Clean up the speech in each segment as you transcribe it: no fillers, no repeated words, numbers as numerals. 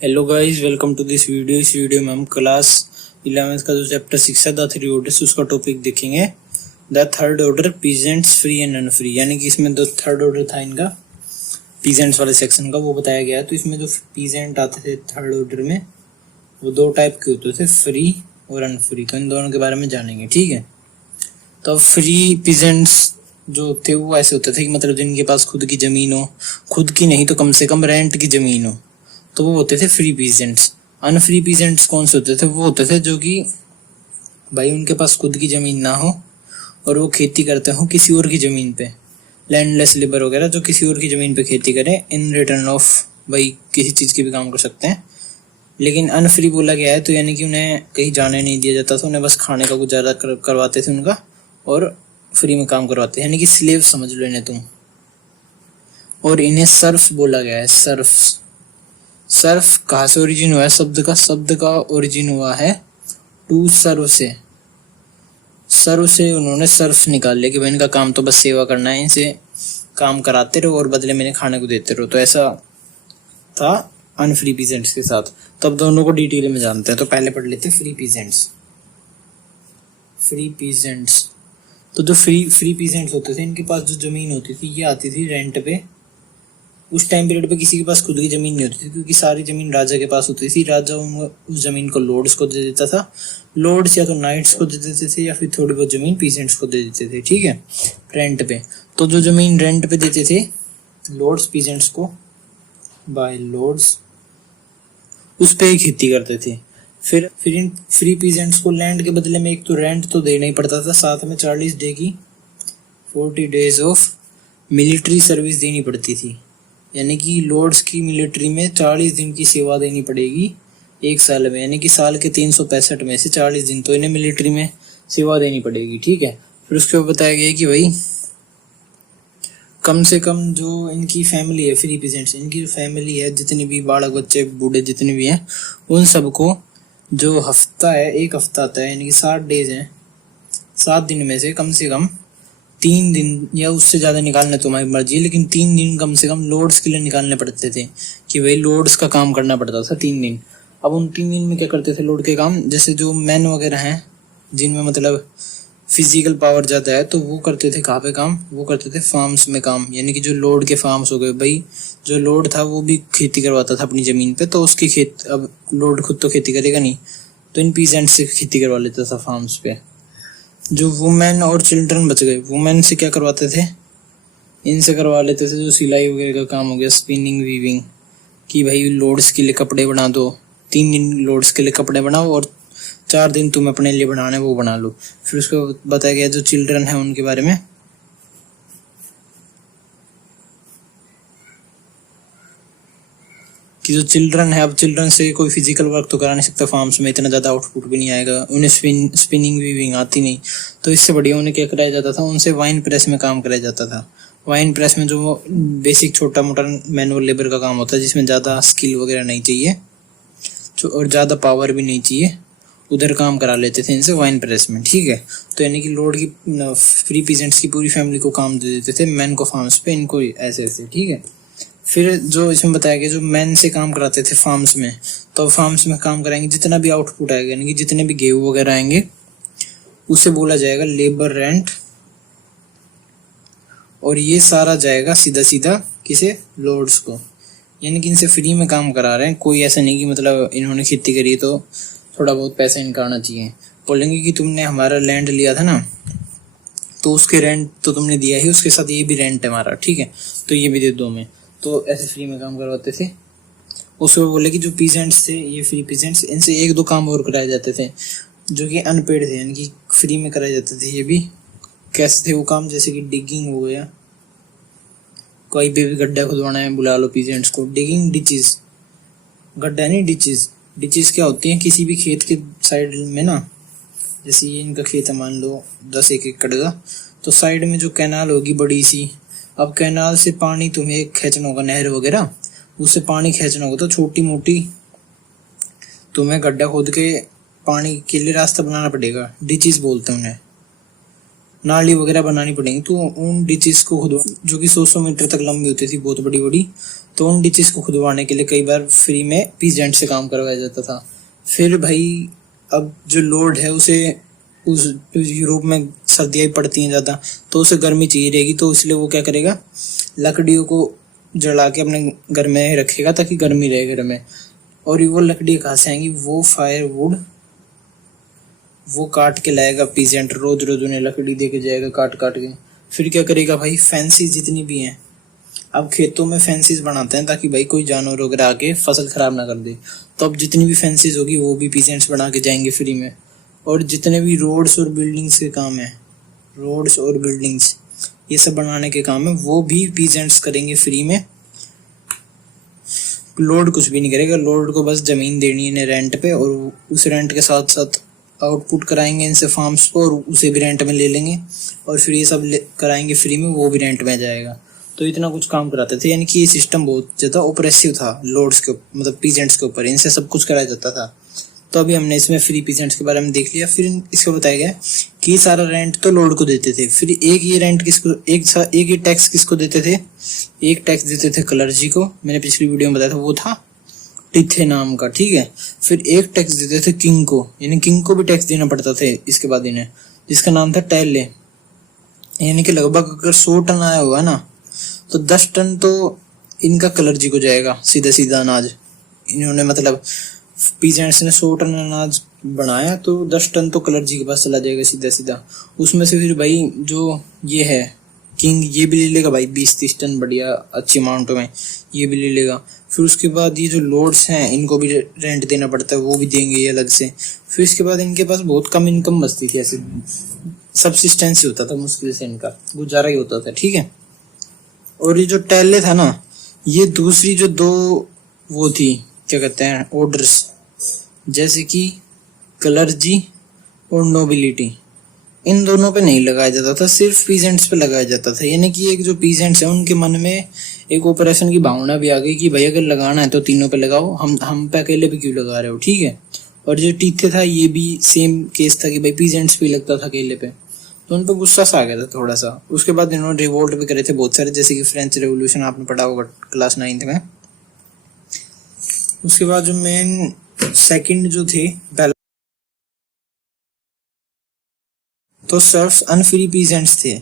Hello guys, welcome to this video. इस वीडियो में हम क्लास 11th का जो चैप्टर 6 है द थ्री ऑर्डर्स उसका टॉपिक देखेंगे। The third order peasants free and unfree, यानी कि इसमें जो थर्ड ऑर्डर था इनका पीजेंट्स वाले सेक्शन का वो बताया गया है। तो इसमें जो पीजेंट आते थे थर्ड ऑर्डर में वो दो टाइप के होते थे, फ्री और अनफ्री। तो इन दोनों के बारे में जानेंगे, ठीक है। तो फ्री पीजेंट्स जो थे वो ऐसे होते थे कि मतलब जिनके पास खुद की जमीन हो, खुद की नहीं तो कम से कम रेंट की जमीन हो, तो वो होते थे फ्री पीजेंट्स। अनफ्री पीजेंट्स कौन से होते थे? वो होते थे जो कि भाई उनके पास खुद की जमीन ना हो और वो खेती करते हो किसी और की जमीन पे, लैंडलेस लेबर वगैरह, जो किसी और की जमीन पे खेती करे इन रिटर्न ऑफ भाई किसी चीज के भी काम कर सकते हैं। लेकिन अनफ्री बोला गया है तो यानी कि उन्हें कहीं जाने नहीं दिया जाता था, उन्हें बस खाने का गुजारा करवाते थे उनका और फ्री में काम करवाते, यानी कि स्लेव समझ लो इन्हें तुम। और इन्हें सर्फ्स बोला गया है, सर्फ्स। सर्फ कहाँ से ओरिजिन हुआ है शब्द का ओरिजिन हुआ है टू सर्व से। सर्व से उन्होंने सर्फ निकाल लिया कि भाई इनका काम तो बस सेवा करना है, इनसे काम कराते रहो और बदले में इन्हें खाने को देते रहो। तो ऐसा था अनफ्री पीजेंट्स के साथ। तब दोनों को डिटेल में जानते हैं। तो पहले पढ़ लेते फ्री पीजेंट्स। फ्री पीजेंट्स तो जो फ्री पीजेंट्स होते थे इनके पास जो जमीन होती थी ये आती थी रेंट पे। उस टाइम पीरियड पे किसी के पास खुद की जमीन नहीं होती थी क्योंकि सारी जमीन राजा के पास होती थी। राजा उस जमीन को लॉर्ड्स को दे देता था। लॉर्ड्स या तो नाइट्स को दे देते थे या फिर थोड़ी बहुत जमीन पीजेंट्स को दे देते थे, ठीक है, रेंट पे। तो जो जमीन रेंट पे देते थे लॉर्ड्स पीजेंट्स को, बाय लॉर्ड्स, उस पे ही खेती करते थे। फिर इन फ्री पीजेंट्स को लैंड के बदले में एक तो रेंट तो देना ही पड़ता था, साथ में 40 डे की 40 डेज ऑफ मिलिट्री सर्विस देनी पड़ती थी। यानी कि लॉर्ड्स की मिलिट्री में 40 दिन की सेवा देनी पड़ेगी एक साल में, यानी कि साल के 365 में से 40 दिन तो इन्हें मिलिट्री में सेवा देनी पड़ेगी, ठीक है। फिर उसके बाद बताया गया कि भाई कम से कम जो इनकी फैमिली है फ्री पीजेंट्स, इनकी जो फैमिली है, जितने भी बालक बच्चे बूढ़े जितने भी हैं, उन सबको जो हफ्ता है, एक हफ्ता आता है, यानी कि 60 डेज हैं, 7 दिन में से कम 3 दिन या उससे ज्यादा निकालने तुम्हारी मर्जी है, लेकिन 3 दिन कम से कम लॉर्ड्स के लिए निकालने पड़ते थे कि भाई लॉर्ड्स का काम करना पड़ता था 3 दिन। अब उन 3 दिन में क्या करते थे लॉर्ड के काम? जैसे जो मैन वगैरह हैं जिनमें मतलब फिजिकल पावर ज्यादा है तो वो करते थे कहाँ पे काम? वो करते थे फार्म्स में काम, यानी कि जो लॉर्ड के फार्म्स हो गए। भाई जो लॉर्ड था वो भी खेती करवाता था अपनी जमीन पे, तो उसकी खेत, अब लॉर्ड खुद तो खेती करेगा नहीं तो इन पीजेंट से खेती करवा लेता था फार्म्स पे। जो वुमेन और चिल्ड्रन बच गए, वुमेन से क्या करवाते थे? इनसे करवा लेते थे जो सिलाई वगैरह का काम हो गया, स्पिनिंग वीविंग, कि भाई लॉर्ड्स के लिए कपड़े बना दो, 3 दिन लॉर्ड्स के लिए कपड़े बनाओ और 4 दिन तुम अपने लिए बनाने वो बना लो। फिर उसको बताया गया जो चिल्ड्रन है उनके बारे में, कि जो चिल्ड्रन है, अब चिल्ड्रन से कोई फिजिकल वर्क तो करा नहीं सकता, फार्म्स में इतना ज्यादा आउटपुट भी नहीं आएगा, उन्हें स्पिनिंग वीविंग आती नहीं, तो इससे बढ़िया उन्हें क्या कराया जाता था? उनसे वाइन प्रेस में काम कराया जाता था। वाइन प्रेस में जो बेसिक छोटा मोटा मैनुअल लेबर का काम होता है जिसमें ज्यादा स्किल वगैरह नहीं चाहिए और ज्यादा पावर भी नहीं चाहिए, उधर काम करा लेते थे इनसे वाइन प्रेस में, ठीक है। तो यानी कि लॉर्ड की फ्री पीजेंट्स की पूरी फैमिली को काम दे देते थे, मैन को फार्म्स पे, इनको ऐसे ऐसे, ठीक है। फिर जो इसमें बताया गया जो मैन से काम कराते थे फार्म्स में, तो फार्म्स में काम कराएंगे जितना भी आउटपुट आएगा, यानी कि जितने भी गेहूं वगैरह आएंगे उसे बोला जाएगा लेबर रेंट, और ये सारा जाएगा सीधा सीधा किसे? लॉर्ड्स को। यानी कि इनसे फ्री में काम करा रहे हैं, कोई ऐसा नहीं कि मतलब इन्होंने खेती करी तो थोड़ा बहुत पैसा इनका आना चाहिए। बोलेंगे कि तुमने हमारा लैंड लिया था ना तो उसके रेंट तो तुमने दिया ही, उसके साथ ये भी रेंट है हमारा, ठीक है, तो ये भी दे दो हमें। तो ऐसे फ्री में काम करवाते थे। उसमें बोले कि जो पीजेंट्स थे ये फ्री पीजेंट्स, इनसे 1-2 काम और कराए जाते थे जो कि अनपेड थे, यानी कि फ्री में कराए जाते थे। ये भी कैसे थे वो काम? जैसे कि डिगिंग हो गया, कोई भी गड्ढा खुदवाना है बुला लो पीजेंट्स को। डिगिंग डिचेस, गड्ढा नहीं डिचेस। डिचेस क्या होती हैं? किसी भी खेत के साइड में ना, जैसे ये इनका खेत है मान लो 10-1 एकड़ का, तो साइड में जो कैनाल होगी बड़ी सी, अब कैनाल से पानी तुम्हें खींचना होगा, नहर वगैरह, उससे पानी खींचना होगा, तो छोटी मोटी तुम्हें गड्ढा खोद के पानी के लिए रास्ता बनाना पड़ेगा, डिचेस बोलते हैं उन्हें। नाली वगैरह बनानी पड़ेंगी, तो उन डिचेस को खुद जो कि 100 मीटर तक लंबी होती थी, बहुत बड़ी बड़ी, तो उन डिचेस को खुदवाने के लिए कई बार फ्री में पीजेंट से काम करवाया जाता था। फिर भाई अब जो लॉर्ड है उसे उस यूरोप में सर्दियाँ पड़ती हैं ज़्यादा, तो उसे गर्मी चाहिए रहेगी, तो इसलिए वो क्या करेगा, लकड़ियों को जला के अपने घर में रखेगा ताकि गर्मी रहे घर में। और वो लकड़ी कहाँ से आएंगी, वो फायरवुड वो काट के लाएगा पीजेंट, रोज रोज उन्हें लकड़ी दे के जाएगा काट काट के। फिर क्या करेगा भाई, फैंसी जितनी भी हैं, अब खेतों में फैंसीज बनाते हैं ताकि भाई कोई जानवर वगैरह आके फसल खराब ना कर दे, तो अब जितनी भी फैंसीज होगी वो भी पीजेंट्स बना के जाएंगे फ्री में। और जितने भी रोड्स और बिल्डिंग्स के काम है, रोड्स और बिल्डिंग्स ये सब बनाने के काम है, वो भी पीजेंट्स करेंगे फ्री में। लॉर्ड कुछ भी नहीं करेगा, लॉर्ड को बस जमीन देनी है रेंट पे, और उस रेंट के साथ साथ आउटपुट कराएंगे इनसे फार्म्स को, और उसे भी रेंट में ले लेंगे, और फिर ये सब कराएंगे फ्री में, वो भी रेंट में जाएगा। तो इतना कुछ काम कराते थे, यानी कि ये सिस्टम बहुत ज़्यादा ऑपरेसिव था लॉर्ड्स के मतलब पीजेंट्स के ऊपर, इनसे सब कुछ कराया जाता था। तो अभी हमने इसमें फ्री पीजेंट्स के बारे में देख लिया। फिर इसको बताया गया कि सारा रेंट तो लॉर्ड को देते थे, फिर एक ये रेंट किसको, एक ये टैक्स किसको देते थे, एक टैक्स देते थे क्लर्जी को, मैंने पिछली वीडियो में बताया था, वो था टिथे नाम का, ठीक है। फिर एक टैक्स देते थे किंग को, यानी किंग को भी टैक्स देना पड़ता था इसके बाद इन्हें, जिसका नाम था टैले, यानी कि लगभग अगर 100 टन आया हुआ ना, तो 10 टन तो इनका क्लर्जी को जाएगा सीधा सीधा अनाज। इन्होंने मतलब पीजेंट्स ने 100 टन अनाज बनाया, तो 10 टन तो क्लर्जी के पास चला जाएगा सीधा सीधा। उसमें से फिर भाई जो ये है किंग, ये भी ले लेगा भाई 20-30 टन बढ़िया अच्छी अमाउंट में, ये भी ले लेगा। फिर उसके बाद ये जो लॉर्ड्स हैं इनको भी रेंट देना पड़ता है, वो भी देंगे ये अलग से। फिर इसके बाद इनके पास बहुत कम इनकम बचती थी, ऐसे सबसिस्टेंस ही होता था, मुश्किल से इनका गुजारा ही होता था, ठीक है। और ये जो टैले था ना, ये दूसरी जो दो वो थी क्या कहते हैं ऑर्डर्स, जैसे कि क्लर्जी और नोबिलिटी, इन दोनों पे नहीं लगाया जाता था, सिर्फ पीजेंट्स पे लगाया जाता था। यानी कि एक जो पीजेंट्स है उनके मन में एक ऑपरेशन की भावना भी आ गई कि भाई अगर लगाना है तो तीनों पे लगाओ, हम पे अकेले पे क्यों लगा रहे हो, ठीक है। और जो टीथे था ये भी सेम केस था कि भाई पीजेंट्स पे लगता था अकेले पे, तो उन पर गुस्सा सा आ गया था थोड़ा सा। उसके बाद इन्होंने रिवोल्ट भी करे थे बहुत सारे, जैसे कि फ्रेंच रेवोल्यूशन आपने पढ़ा होगा क्लास 9th में। उसके बाद जो मेन सेकंड जो थे तो सर्फ्स अनफ्री पीजेंट्स थे।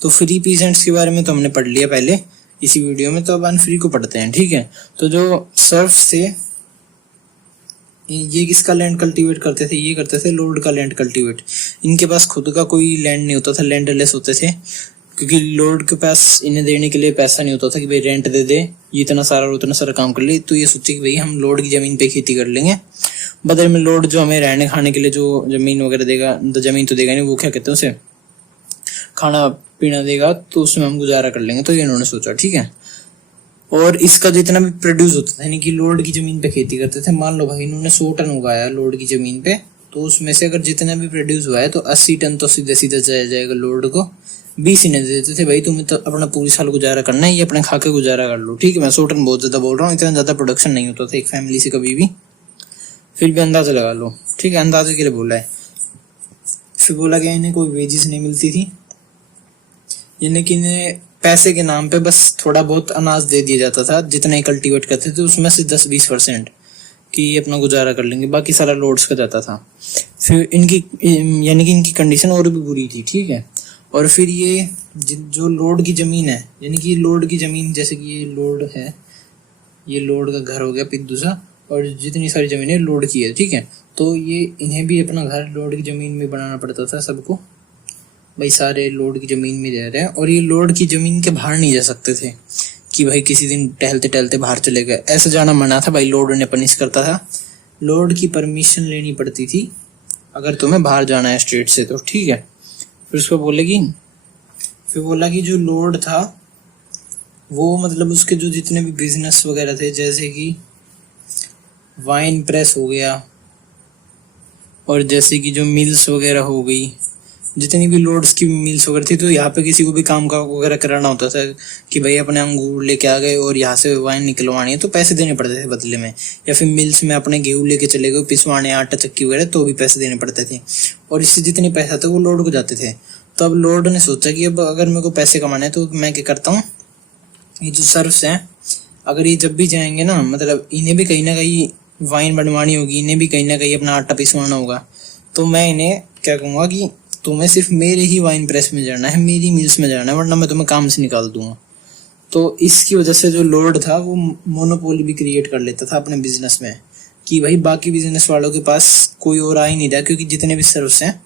तो फ्री पीजेंट्स के बारे में तो हमने पढ़ लिया पहले इसी वीडियो में, तो अब अनफ्री को पढ़ते हैं, ठीक है। तो जो सर्फ्स थे ये किसका लैंड कल्टीवेट करते थे, ये करते थे लॉर्ड का लैंड कल्टीवेट। इनके पास खुद का कोई लैंड नहीं होता था, लैंडलेस होते थे, क्योंकि लॉर्ड के पास इन्हें देने के लिए पैसा नहीं होता था कि भाई रेंट दे दे, ये इतना सारा और उतना सारा काम कर ले। तो ये सोचे कि भाई हम लॉर्ड की जमीन पे खेती कर लेंगे, बदले में लॉर्ड जो हमें रहने खाने के लिए जो जमीन वगैरह देगा, तो जमीन तो देगा नहीं, वो क्या कहते हैं उसे खाना पीना देगा, तो उसमें हम गुजारा कर लेंगे। तो ये इन्होंने सोचा, ठीक है। और इसका जितना भी प्रोड्यूस होता था, यानी कि लॉर्ड की जमीन पे खेती करते थे, मान लो भाई इन्होंने 100 टन उगाया लॉर्ड की जमीन पे, तो उसमें से अगर जितना भी प्रोड्यूस हुआ है तो 80 टन तो सीधे सीधे चला जाएगा लॉर्ड को, 20 इन्हें दे देते थे, भाई तुम्हें तो अपना पूरी साल गुजारा करना है, ये अपने खा के गुजारा कर लो, ठीक है। मैं 100 टन बहुत ज्यादा बोल रहा हूँ, इतना ज्यादा प्रोडक्शन नहीं होता था एक फैमिली से कभी भी, फिर भी अंदाजा लगा लो, ठीक है, अंदाजे के लिए बोला है। फिर बोला गया इन्हें कोई वेजेस नहीं मिलती थी, यानी कि इन्हें पैसे के नाम पे बस थोड़ा बहुत अनाज दे दिया जाता था, जितना ही कल्टीवेट करते थे उसमें से 10-20% कि ये अपना गुजारा कर लेंगे, बाकी सारा लॉर्ड्स का जाता था। फिर इनकी यानी कि इनकी कंडीशन और भी बुरी थी, ठीक है। और फिर ये जो लॉर्ड की जमीन है, यानी कि लॉर्ड की जमीन, जैसे कि ये लॉर्ड है, ये लॉर्ड का घर हो गया पिद्दू सा, और जितनी सारी जमीन है लॉर्ड की है, ठीक है। तो ये इन्हें भी अपना घर लॉर्ड की जमीन में बनाना पड़ता था सबको, भाई सारे लॉर्ड की जमीन में रह रहे हैं, और ये लॉर्ड की जमीन के बाहर नहीं जा सकते थे कि भाई किसी दिन टहलते टहलते बाहर चले गए, ऐसा जाना मना था भाई, लॉर्ड उन्हें पनिश करता था। लॉर्ड की परमिशन लेनी पड़ती थी अगर तुम्हें बाहर जाना है स्टेट से, तो ठीक है। फिर उसको बोला कि जो लॉर्ड था वो मतलब उसके जो जितने भी बिजनेस वगैरह थे, जैसे कि वाइन प्रेस हो गया, और जैसे कि जो मिल्स वगैरह हो गई, जितनी भी लोड्स की मिल्स वगैरह थी, तो यहाँ पे किसी को भी काम का वगैरह कराना होता था कि भाई अपने अंगूर लेके आ गए और यहाँ से वाइन निकलवानी है तो पैसे देने पड़ते थे बदले में, या फिर मिल्स में अपने गेहूं लेके चले गए पिसवाने आटा चक्की वगैरह तो भी पैसे देने पड़ते थे, और इससे जितने पैसा था वो लोड को जाते थे। तो अब लोड ने सोचा कि अब अगर मेरे को पैसे कमाने हैं तो मैं क्या करता हूँ, ये जो सर्फ्स हैं अगर ये जब भी जाएंगे ना, मतलब इन्हें भी कहीं ना कहीं वाइन बनवानी होगी, इन्हें भी कहीं ना कहीं अपना आटा पिसवाना होगा, तो मैं इन्हें क्या कहूँगा कि तुम्हें सिर्फ मेरे ही वाइन प्रेस में जाना है, मेरी मिल्स में जाना है, वरना मैं तुम्हें काम से निकाल दूंगा। तो इसकी वजह से जो लोड था वो मोनोपोली भी क्रिएट कर लेता था अपने बिजनेस में, कि भाई बाकी बिजनेस वालों के पास कोई और आ ही नहीं रहा, क्योंकि जितने भी सर्विस हैं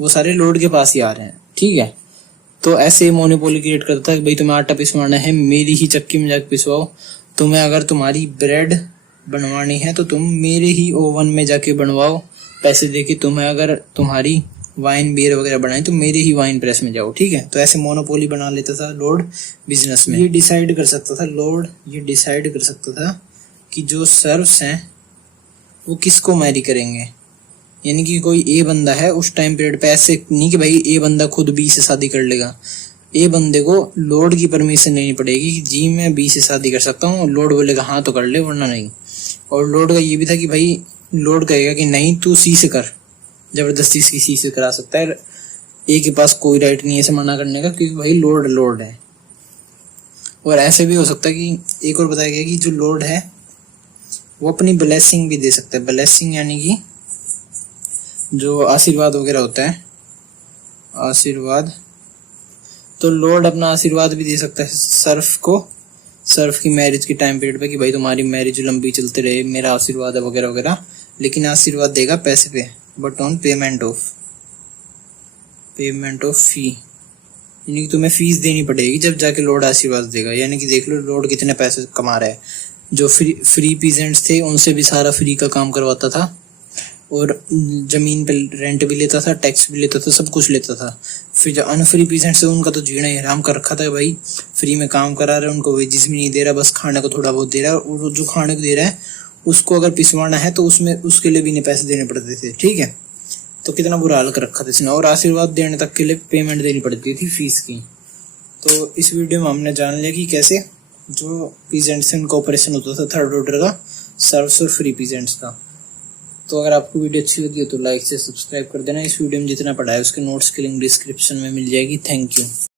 वो सारे लोड के पास ही आ रहे हैं, ठीक है। तो ऐसे मोनोपोली क्रिएट करता है कि भाई तुम्हें आटा पिसवाना है, मेरी ही चक्की में जाकर पिसवाओ, तुम्हें अगर तुम्हारी ब्रेड बनवानी है तो तुम मेरे ही ओवन में जाके बनवाओ पैसे देके, तुम्हें अगर तुम्हारी वाइन बियर वगैरह बनाई तो मेरे ही वाइन प्रेस में जाओ, ठीक है। तो ऐसे मोनोपोली बना लेता था लोड बिजनेस में। ये डिसाइड कर सकता था लोड, ये डिसाइड कर सकता था कि जो सर्व्स हैं वो किसको मैरी करेंगे, यानी कि कोई ए बंदा है उस टाइम पीरियड पे, ऐसे नहीं कि भाई ए बंदा खुद बी से शादी कर लेगा, ए बंदे को लोड की परमिशन लेनी पड़ेगी कि जी मैं बी से शादी कर सकता हूँ, लोड बोलेगा हाँ तो कर ले वरना नहीं। और लोड का ये भी था कि भाई लोड कहेगा कि नहीं तू सी से कर, जबरदस्ती किसी से करा सकता है, ए के पास कोई राइट नहीं है इसे मना करने का, क्योंकि भाई लोड है। और ऐसे भी हो सकता है कि एक और बताया गया कि जो लोड है वो अपनी ब्लेसिंग भी दे सकता है, ब्लेसिंग यानी कि जो आशीर्वाद वगैरह होता है, आशीर्वाद, तो लोड अपना आशीर्वाद भी दे सकता है सर्फ को, सर्फ की मैरिज के टाइम पीरियड पे कि भाई तुम्हारी मैरिज लंबी चलते रहे, मेरा आशीर्वाद है वगैरह वगैरह, लेकिन आशीर्वाद देगा पैसे पे, बट ऑन पेमेंट ऑफ फी, यानी कि तुम्हें फीस देनी पड़ेगी जब जाके लोड आशीर्वाद देगा। यानी कि देख लो लोड कितने पैसे कमा रहा है। जो फ्री पीजेंट्स थे उनसे भी सारा फ्री का काम करवाता था, और जमीन पे रेंट भी लेता था, टैक्स भी लेता था, सब कुछ लेता था। फिर जो अनफ्री पीजेंट्स है उनका तो जीना ही हराम कर रखा था, भाई फ्री में काम करा रहे हैं, उनको वेजेस भी नहीं दे रहा, बस खाने को थोड़ा बहुत दे रहा है, और जो खाने को दे रहा है उसको अगर पिसवाना है तो उसमें उसके लिए भी इन्हें पैसे देने पड़ते थे, ठीक है। तो कितना बुरा हाल कर रखा था इसने, और आशीर्वाद देने तक के लिए पेमेंट देनी पड़ती थी फीस की। तो इस वीडियो में हमने जान लिया कि कैसे जो पीजेंट्स से उनका ऑपरेशन होता था थर्ड ऑर्डर का, सर्व्स और फ्री पीजेंट्स का। तो अगर आपको वीडियो अच्छी लगी हो तो लाइक से सब्सक्राइब कर देना। इस वीडियो में जितना पढ़ा है उसके नोट्स की लिंक डिस्क्रिप्शन में मिल जाएगी। Thank you.